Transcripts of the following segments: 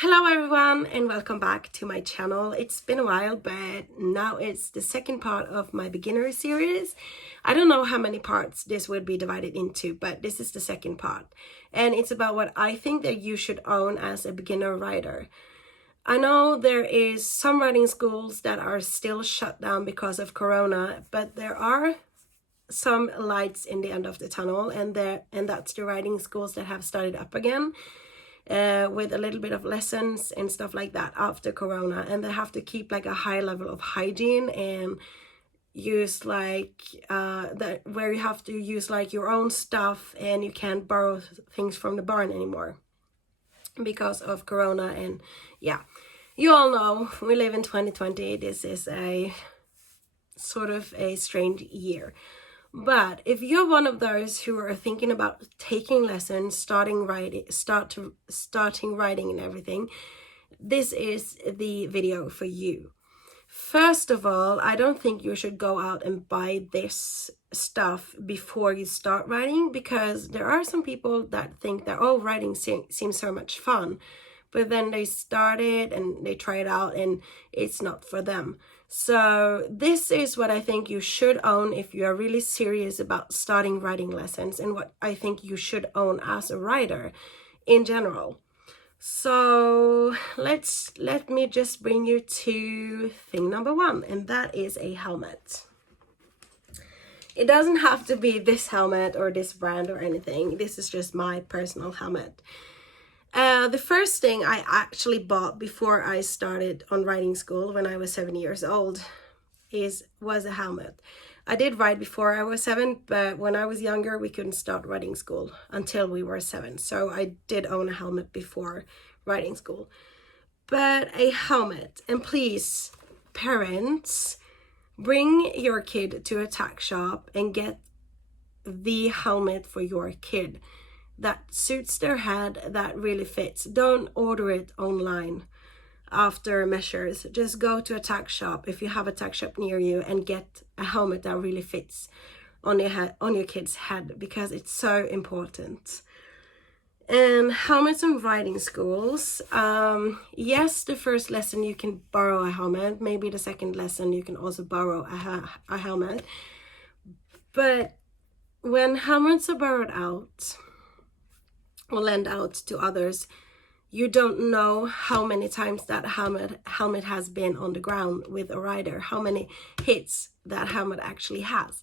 Hello everyone and welcome back to my channel. It's been a while, but now it's the second part of my beginner series. I don't know how many parts this would be divided into, but this is the second part. And it's about what I think that you should own as a beginner writer. I know there is some writing schools that are still shut down because of Corona, but there are some lights in the end of the tunnel, and that's the writing schools that have started up again. With a little bit of lessons and stuff like that after Corona, and they have to keep like a high level of hygiene and use like that where you have to use like your own stuff and you can't borrow things from the barn anymore because of Corona. And yeah, you all know we live in 2020. This is a sort of a strange year. But if you're one of those who are thinking about taking lessons, starting writing and everything, this is the video for you. First of all, I don't think you should go out and buy this stuff before you start writing, because there are some people that think that, oh, writing seems so much fun, but then they start it and they try it out and it's not for them. So this is what I think you should own if you are really serious about starting writing lessons, and what I think you should own as a writer in general. So let me just bring you to thing number one, and that is a helmet. It doesn't have to be this helmet or this brand or anything. This is just my personal helmet. The first thing I actually bought before I started on writing school when I was 7 years old was a helmet. I did write before I was 7, but when I was younger we couldn't start writing school until we were 7. So I did own a helmet before writing school. But a helmet, and please, parents, bring your kid to a tack shop and get the helmet for your kid that suits their head, that really fits. Don't order it online after measures. Just go to a tack shop if you have a tack shop near you and get a helmet that really fits on your kid's head, because it's so important. And helmets in writing schools, yes, the first lesson you can borrow a helmet. Maybe the second lesson you can also borrow a helmet. But when helmets are borrowed out or lend out to others, you don't know how many times that helmet has been on the ground with a rider, how many hits that helmet actually has.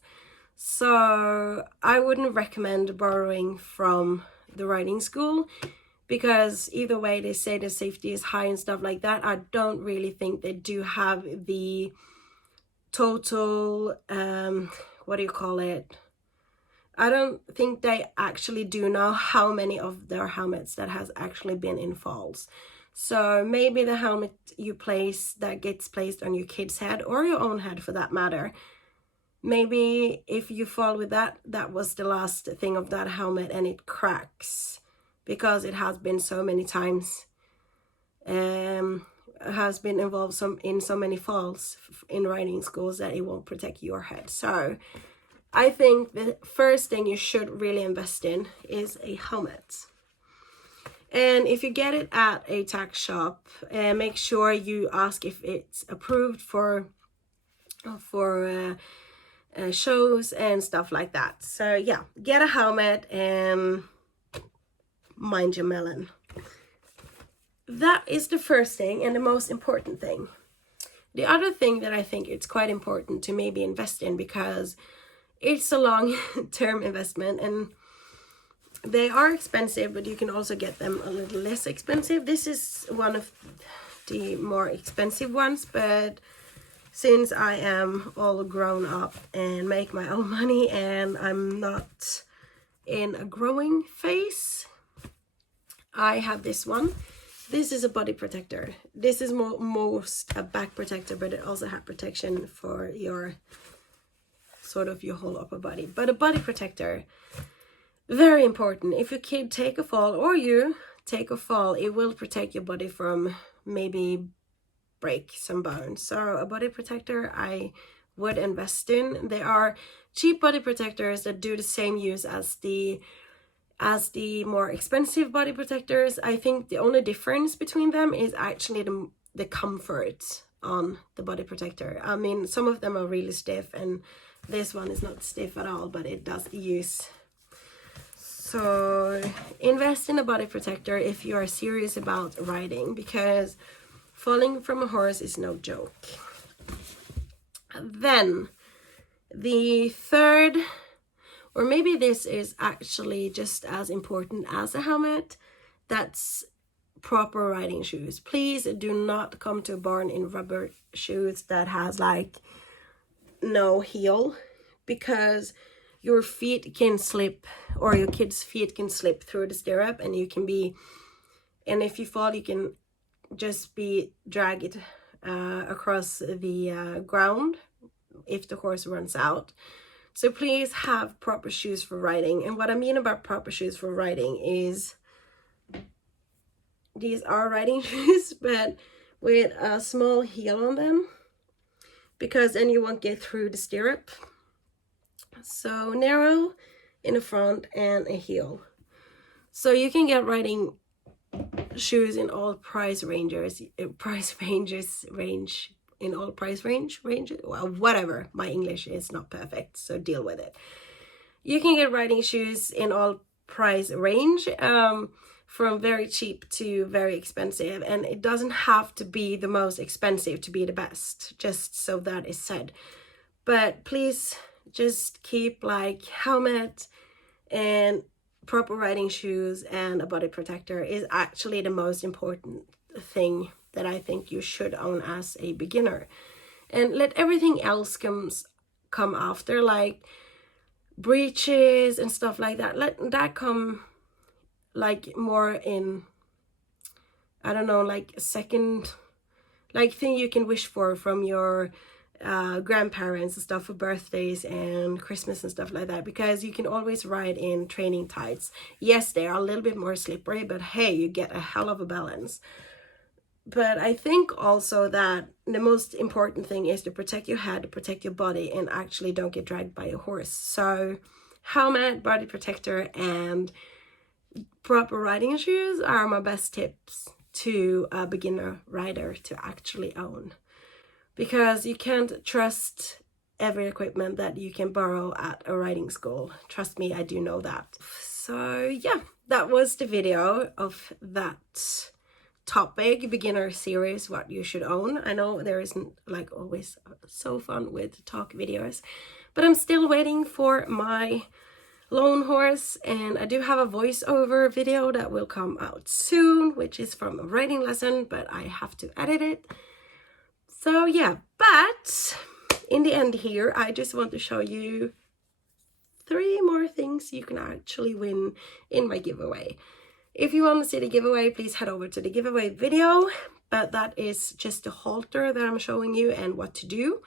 So I wouldn't recommend borrowing from the riding school, because either way they say the safety is high and stuff like that. I don't really think they do have the total I don't think they actually do know how many of their helmets that has actually been in falls. So maybe the helmet you place that gets placed on your kid's head, or your own head for that matter, maybe if you fall with that was the last thing of that helmet and it cracks, because it has been so many times, has been involved in so many falls in riding schools, that it won't protect your head. So I think the first thing you should really invest in is a helmet. And if you get it at a tack shop, make sure you ask if it's approved for shows and stuff like that. So yeah, get a helmet and mind your melon. That is the first thing and the most important thing. The other thing that I think it's quite important to maybe invest in, because it's a long-term investment and they are expensive, but you can also get them a little less expensive. This is one of the more expensive ones, but since I am all grown up and make my own money and I'm not in a growing phase, I have this one. This is a body protector. This is most a back protector, but it also has protection for your sort of your whole upper body. But a body protector, very important. If your kid take a fall or you take a fall, it will protect your body from maybe break some bones. So a body protector I would invest in. There are cheap body protectors that do the same use as the as the more expensive body protectors. I think the only difference between them is actually the comfort on the body protector. I mean, some of them are really stiff, and this one is not stiff at all, but it does use. So invest in a body protector if you are serious about riding, because falling from a horse is no joke. Then the third, or maybe this is actually just as important as a helmet, that's proper riding shoes. Please do not come to a barn in rubber shoes that has like no heel, because your feet can slip, or your kids' feet can slip through the stirrup, and you can be, and if you fall, you can just be dragged across the ground if the horse runs out. So please have proper shoes for riding. And what I mean about proper shoes for riding is, these are riding shoes, but with a small heel on them, because then you won't get through the stirrup. So narrow in the front and a heel. So you can get riding shoes in all price ranges, well, whatever. My English is not perfect, so deal with it. You can get riding shoes in all price range, from very cheap to very expensive, and it doesn't have to be the most expensive to be the best, just so that is said. But please just keep like helmet and proper riding shoes, and a body protector is actually the most important thing that I think you should own as a beginner. And let everything else come after, like breeches and stuff like that. Let that come like more in, I don't know, like a second, like thing you can wish for from your grandparents and stuff for birthdays and Christmas and stuff like that, because you can always ride in training tights. Yes, they are a little bit more slippery, but hey, you get a hell of a balance. But I think also that the most important thing is to protect your head, protect your body, and actually don't get dragged by a horse. So helmet, body protector, and proper riding shoes are my best tips to a beginner rider to actually own. Because you can't trust every equipment that you can borrow at a riding school. Trust me, I do know that. So yeah, that was the video of that topic, beginner series, what you should own. I know there isn't like always so fun with talk videos, but I'm still waiting for my lone horse, and I do have a voiceover video that will come out soon, which is from a riding lesson, but I have to edit it. So yeah, but in the end here, I just want to show you 3 more things you can actually win in my giveaway. If you want to see the giveaway, please head over to the giveaway video, but that is just the halter that I'm showing you and what to do.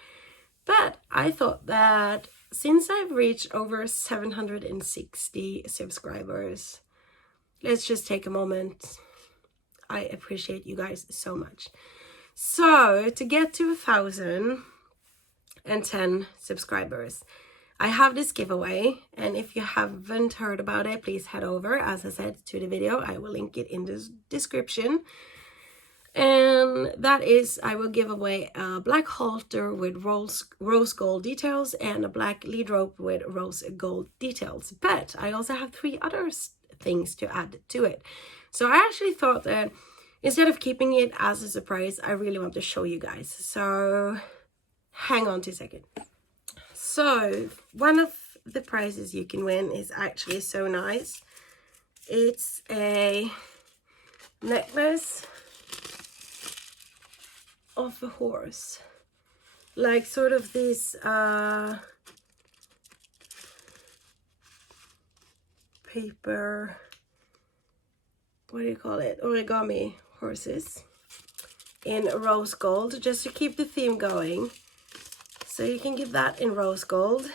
But I thought that since I've reached over 760 subscribers, let's just take a moment. I appreciate you guys so much. So to get to 1,010 subscribers, I have this giveaway, and if you haven't heard about it, please head over, as I said, to the video. I will link it in the description. And that is, I will give away a black halter with rose gold details and a black lead rope with rose gold details. But I also have 3 other things to add to it. So I actually thought that instead of keeping it as a surprise, I really want to show you guys. So hang on 2 seconds. So one of the prizes you can win is actually so nice. It's a necklace of a horse, like sort of these paper, what do you call it, origami horses in rose gold, just to keep the theme going. So you can get that in rose gold.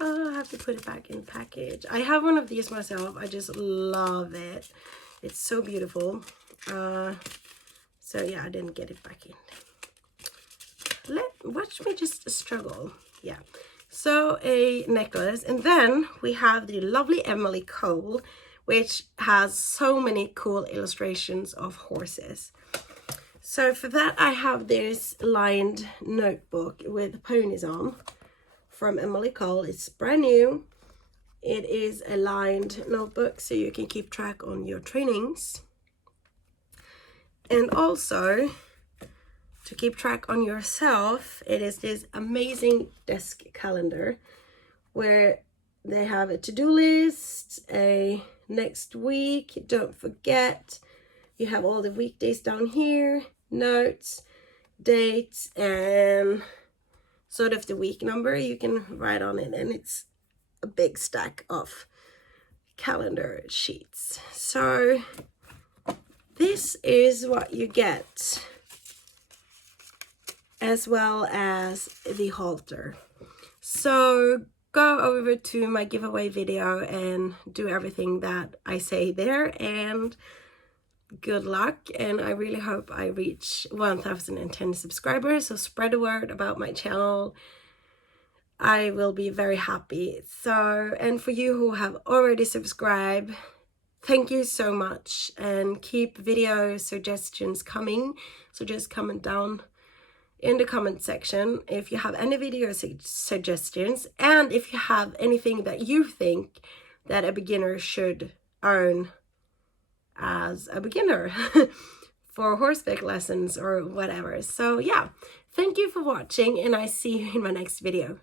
Oh, I have to put it back in the package. I have one of these myself. I just love it. It's so beautiful. So yeah, I didn't get it back in. Watch me just struggle. Yeah. So a necklace, and then we have the lovely Emily Cole, which has so many cool illustrations of horses. So for that I have this lined notebook with ponies on from Emily Cole. It's brand new. It is a lined notebook so you can keep track on your trainings. And also, to keep track on yourself, it is this amazing desk calendar where they have a to-do list, a next week, don't forget. You have all the weekdays down here, notes, dates, and sort of the week number you can write on it. And it's a big stack of calendar sheets. So this is what you get, as well as the halter. So go over to my giveaway video and do everything that I say there, and good luck. And I really hope I reach 1010 subscribers, so spread the word about my channel. I will be very happy. So, and for you who have already subscribed, thank you so much, and keep video suggestions coming. So just comment down in the comment section if you have any video suggestions, and if you have anything that you think that a beginner should own as a beginner for horseback lessons or whatever. So yeah, thank you for watching, and I see you in my next video.